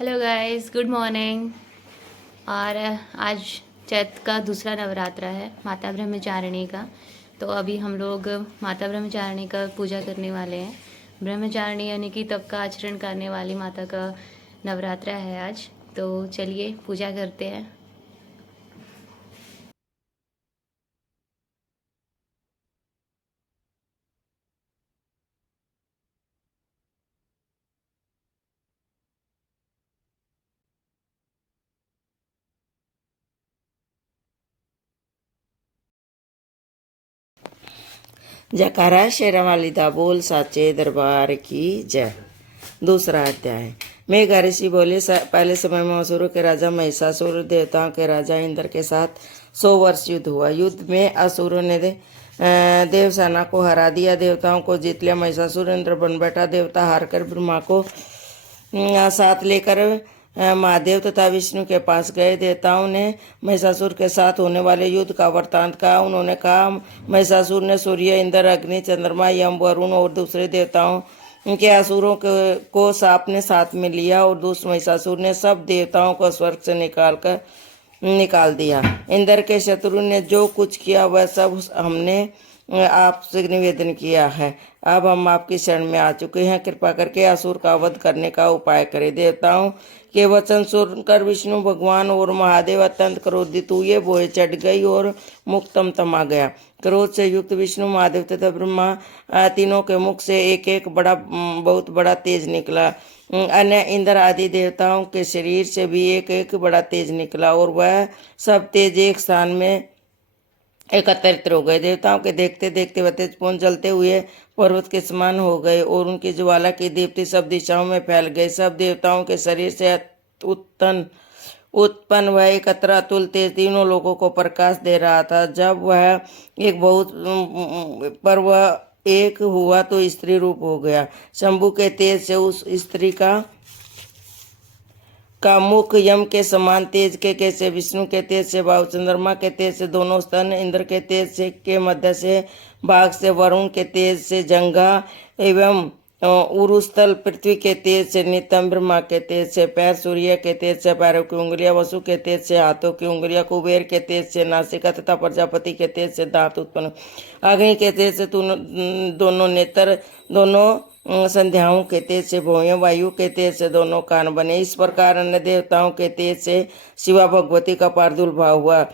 Hello guys, good morning. और आज चैत का दूसरा नवरात्रा है माता ब्रह्मचारिणी का। तो अभी हम लोग माता ब्रह्मचारिणी का पूजा करने वाले हैं। ब्रह्मचारिणी यानी कि तप का आचरण करने वाली माता का नवरात्रा है आज। तो चलिए पूजा करते हैं। जयकारा शेरावाली दा बोल साचे दरबार की जय। दूसरा अध्याय। मेघ ऋषि बोले, पहले समय में असुरों के राजा महिषासुर देवताओं के राजा इंद्र के साथ 100 वर्ष युद्ध हुआ। युद्ध में असुरों ने देवसेना को हरा दिया, देवताओं को जीत लिया। महिषासुर इंद्र बन बैठा। देवता हारकर ब्रह्मा को साथ लेकर महादेव तथा विष्णु के पास गए। देवताओं ने महिषासुर के साथ होने वाले युद्ध का वृत्तांत कहा। उन्होंने कहा, महिषासुर ने सूर्य, इंद्र, अग्नि, चंद्रमा, यम, वरुण और दूसरे देवताओं के असुरों को सांप ने साथ में लिया और दुष्ट महिषासुर ने सब देवताओं को स्वर्ग से निकाल दिया। इंद्र के शत्रु ने जो कुछ किया वह सब हमने आपसे निवेदन किया है। अब हम आपकी शरण में आ चुके हैं, कृपा करके असुर का वध करने का उपाय करें। देवताओं के वचन सुनकर विष्णु भगवान और महादेव अत्यंत क्रोधित हुए। बोए चढ़ गई और मुख तमतमा गया। क्रोध से युक्त विष्णु, महादेव तथा ब्रह्मा तीनों के मुख से एक एक बहुत बड़ा तेज निकला। अन्य इंद्र आदि देवताओं के शरीर से भी एक एक बड़ा तेज निकला और वह सब तेज एक स्थान में एकत्रित हो गए। देवताओं के देखते देखते वह तेजपुंज जलते हुए पर्वत के समान हो गए और उनकी ज्वाला की दीप्ति सब दिशाओं में फैल गई। सब देवताओं के शरीर से उत्पन्न वह एकत्र अतुल तेज तीनों लोगों को प्रकाश दे रहा था। जब वह एक हुआ तो स्त्री रूप हो गया। शंभु के तेज से उस स्त्री का मुख यम के समान तेज के से, विष्णु के तेज से बाहु, चंद्रमा के तेज से दोनों स्तन, इंद्र के तेज से के मध्य से बाघ से, वरुण के तेज से जंघा एवं उरुस्थल, पृथ्वी के तेज से नितंब, ब्रह्मा के तेज से पैर, सूर्य के तेज से पैरों की उंगलियां, वसु के तेज से हाथों की उंगलियां, कुबेर के तेज से नासिका तथा प्रजापति के तेज से दांत उत्पन्न, अग्नि के तेज से दोनों नेत्र, दोनों संध्याओं के तेज से भौहें, वायु के तेज से दोनों कान बने। इस प्रकार अन्य देवताओं के तेज से शिवा भगवती का प्रादुर्भाव हुआ।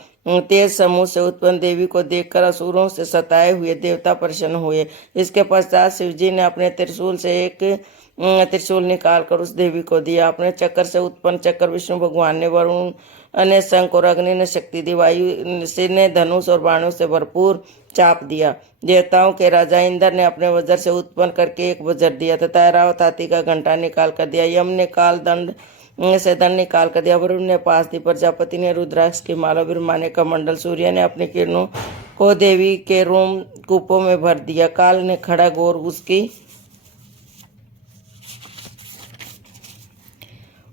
तेज समूह से उत्पन्न देवी को देखकर असुरों से सताए हुए देवता प्रसन्न हुए। इसके पश्चात शिवजी ने अपने त्रिशूल से एक त्रिशूल निकालकर उस देवी को दिया। अपने चक्र से उत्पन्न चक्र विष्णु भगवान ने, वरुण ने शंख और अग्नि ने शक्ति दी, वायु से ने धनुष और बाणों से भरपूर चाप दिया। देवताओं के राजा इंद्र ने अपने वज्र से उत्पन्न करके एक वज्र दिया तथा ऐरावत हाथी का घंटा निकाल कर दिया। यम ने काल दंड से दंड निकाल कर दिया। वरुण ने पास दी, प्रजापति ने रुद्राक्ष की माला, ब्रह्मा ने कमंडल, सूर्य ने अपनी किरणों को देवी के रोम कूपों में भर दिया। काल ने खड़ग और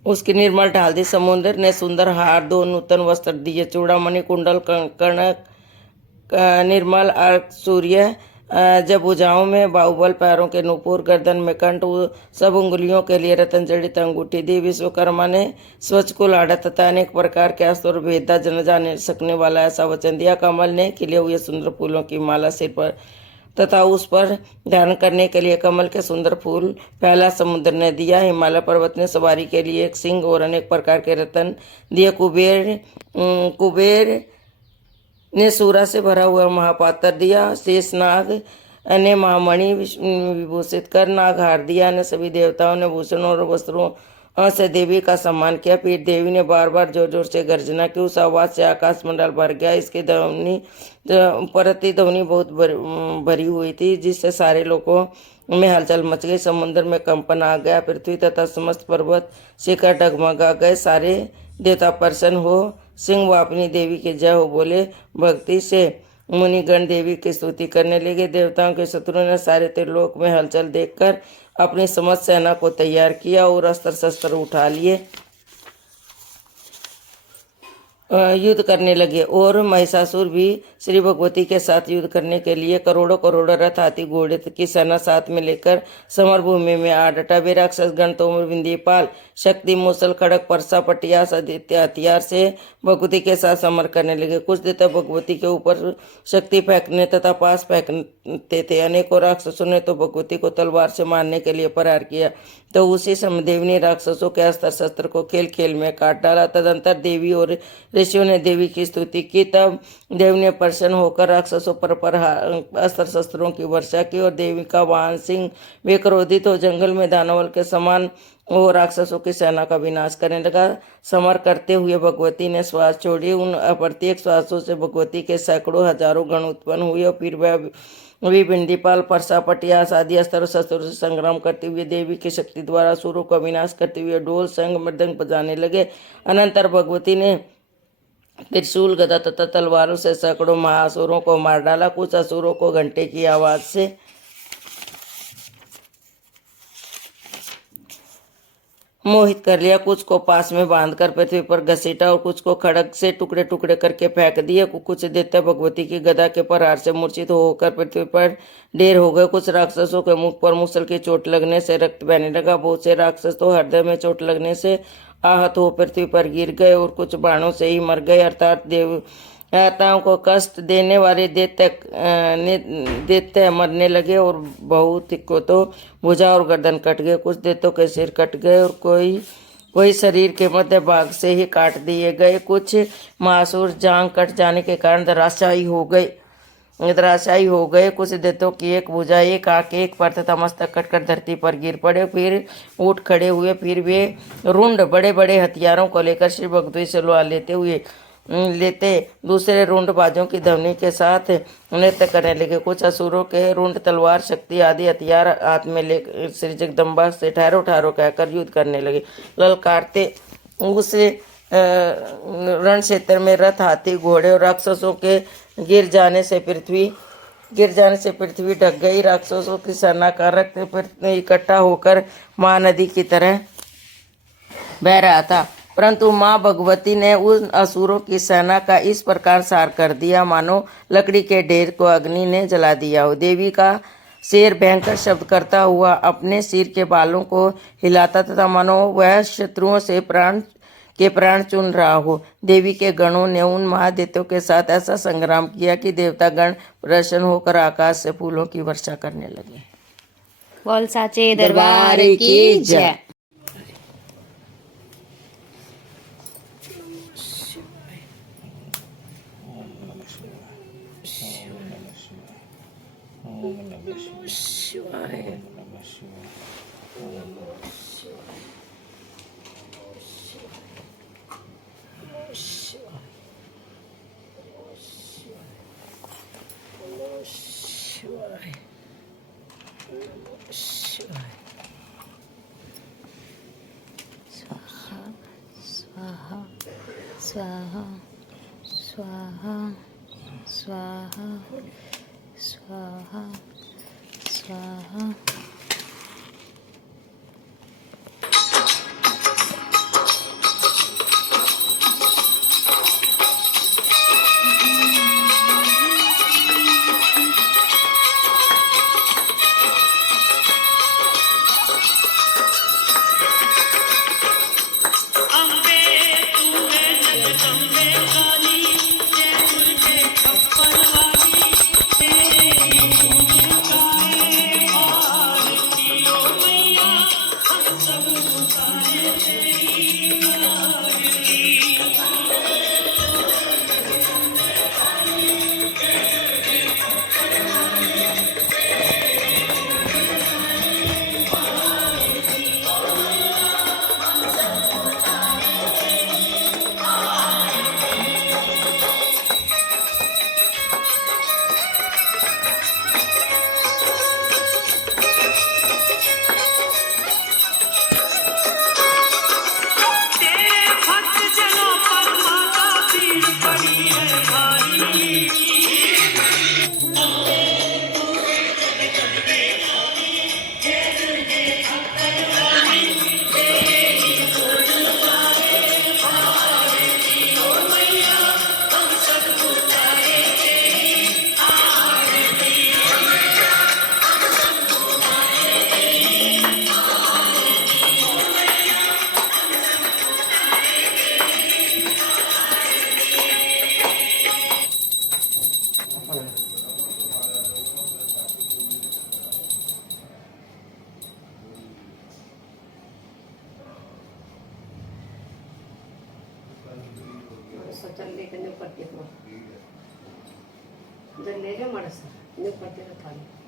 उसकी निर्मल ढाल दी। समुद्र ने सुंदर हार, 2 नूतन वस्त्र दिए। चूड़ामणि, कुंडल, कणक, निर्मल अर्क, सूर्य जब भुजाओं में बाहुबल, पैरों के नुपुर, गर्दन में कंठ, सब उंगलियों के लिए रतन जड़ित अंगूठी दी। विश्वकर्मा ने स्वच्छ कुलाड़ा तथा अनेक प्रकार के अस्त्र और भेदा जन जाने सकने वाला ऐसा वचन दिया। कमल ने खिले हुए सुंदर फूलों की माला सिर पर तथा उस पर धारण करने के लिए कमल के सुंदर फूल पहला समुद्र ने दिया। हिमालय पर्वत ने सवारी के लिए एक सिंह और अनेक प्रकार के रतन दिए। कुबेर ने सूरा से भरा हुआ महापात्र दिया। शेषनाग ने महामणि विभूषित कर नागहार दिया। ने सभी देवताओं ने भूषण और वस्त्रों से देवी का सम्मान किया। फिर देवी ने बार बार जोर जोर से गर्जना की। उस आवाज से आकाश मंडल भर गया। इसकी प्रतिध्वनि बहुत भरी हुई थी, जिससे सारे लोगों में हलचल मच गई। समुद्र में कंपन आ गया। पृथ्वी तथा समस्त पर्वत शिखर डगमगा गए। सारे देवता प्रसन्न हो सिंह व अपनी देवी की जय हो बोले। भक्ति से मुनिगण देवी की स्तुति करने लगे। देवताओं के शत्रुओं ने सारे त्रिलोक में हलचल देखकर अपनी समस्त सेना को तैयार किया और अस्त्र शस्त्र उठा लिए युद्ध करने लगे और महिषासुर भी श्री भगवती के साथ युद्ध करने के लिए करोड़ों करोड़ों रथ हाथी घोड़े की सेना साथ में लेकर समर भूमि में आ डटा। वे राक्षस गण तोमर विंध्यपाल शक्ति मूसल खड़क परसा पटियास आदित्य हथियार से भगवती के साथ समर करने लगे। कुछ देर तक भगवती के ऊपर शक्ति फेंकने तथा पास फेंकते थे। अनेकों राक्षसों ने तो भगवती को तलवार से मारने के लिए प्रहार किया, तो उसी समय देवी ने राक्षसों के अस्त्र शस्त्र को खेल खेल में काट डाला। तदंतर देवी और ऋषियों ने देवी की स्तुति की। तब देव ने प्रसन्न होकर राक्षसों पर अस्त्र शस्त्रों की वर्षा की और देवी का वाहन सिंह वे क्रोधित हो जंगल में दानवल के समान वो राक्षसों की सेना का विनाश करने लगा। समर करते हुए भगवती ने श्वास छोड़ी। उन अप्रत्येक श्वासों से भगवती के सैकड़ों हजारों गण उत्पन्न हुए और फिर वह वे विंध्यपाल परसा पटियास आदि अस्त्र शस्त्रों से संग्राम करते हुए देवी की शक्ति द्वारा असुरों का विनाश करते हुए ढोल संग मृदंग बजाने लगे। अनंतर भगवती ने त्रिशूल गदा तथा तलवारों से सैकड़ों महासुरों को मार डाला। कुछ असुरों को घंटे की आवाज से मोहित कर लिया, कुछ को पास में बांधकर पृथ्वी पर घसीटा और कुछ को खड़ग से टुकड़े टुकड़े करके फेंक दिए। कुछ देते भगवती की गदा के प्रहार से मूर्छित होकर पृथ्वी पर ढेर हो गए। कुछ राक्षसों के मुख पर मूसल की चोट लगने से रक्त बहने लगा। बहुत से राक्षस तो हृदय में चोट लगने से आहत हो पृथ्वी पर गिर गए और कुछ बाणों से ही मर गए। अर्थात देवताओं को कष्ट देने वाले दैत्य मरने लगे और बहुत को तो भुजा और गर्दन कट गए। कुछ दैत्यों के सिर कट गए और कोई शरीर के मध्य भाग से ही काट दिए गए। कुछ महासुर जांग कट जाने के कारण धराशायी हो गए। कुछ दैत्यों की एक भुजा, एक आंख, एक पर तथा मस्तक कटकर धरती पर गिर पड़े, फिर उठ खड़े हुए। फिर वे रुंड बड़े बड़े हथियारों को लेकर श्री भगवती से लुआ लेते दूसरे रुंड बाजों की ध्वनि के साथ नृत्य करने लगे। कुछ असुरों के रुंड तलवार शक्ति आदि हथियार हाथ में लेकर श्री जगदम्बा से ठहरो ठहरो कहकर युद्ध करने लगे। ललकारते उस रण क्षेत्र में रथ हाथी घोड़े और राक्षसों के गिर जाने से पृथ्वी ढक गई। राक्षसों की सेना का रक्त इकट्ठा होकर महानदी की तरह बह रहा था, परंतु माँ भगवती ने उन असुरों की सेना का इस प्रकार सार कर दिया मानो लकड़ी के ढेर को अग्नि ने जला दिया हो। देवी का शेर भयंकर शब्द करता हुआ अपने सिर के बालों को हिलाता तथा मानो वह शत्रुओं से प्राण चुन रहा हो। देवी के गणों ने उन महादैत्यों के साथ ऐसा संग्राम किया कि देवता गण प्रसन्न होकर आकाश से फूलों की वर्षा करने लगे। बोल साचे दरबार की जय। स्वाहा स्वाहा स्वाहा स्वाहा स्वाहा। सा चल लेकर नहीं पड़ती को जब ले जाओ मर सा नहीं पड़ते तो थाली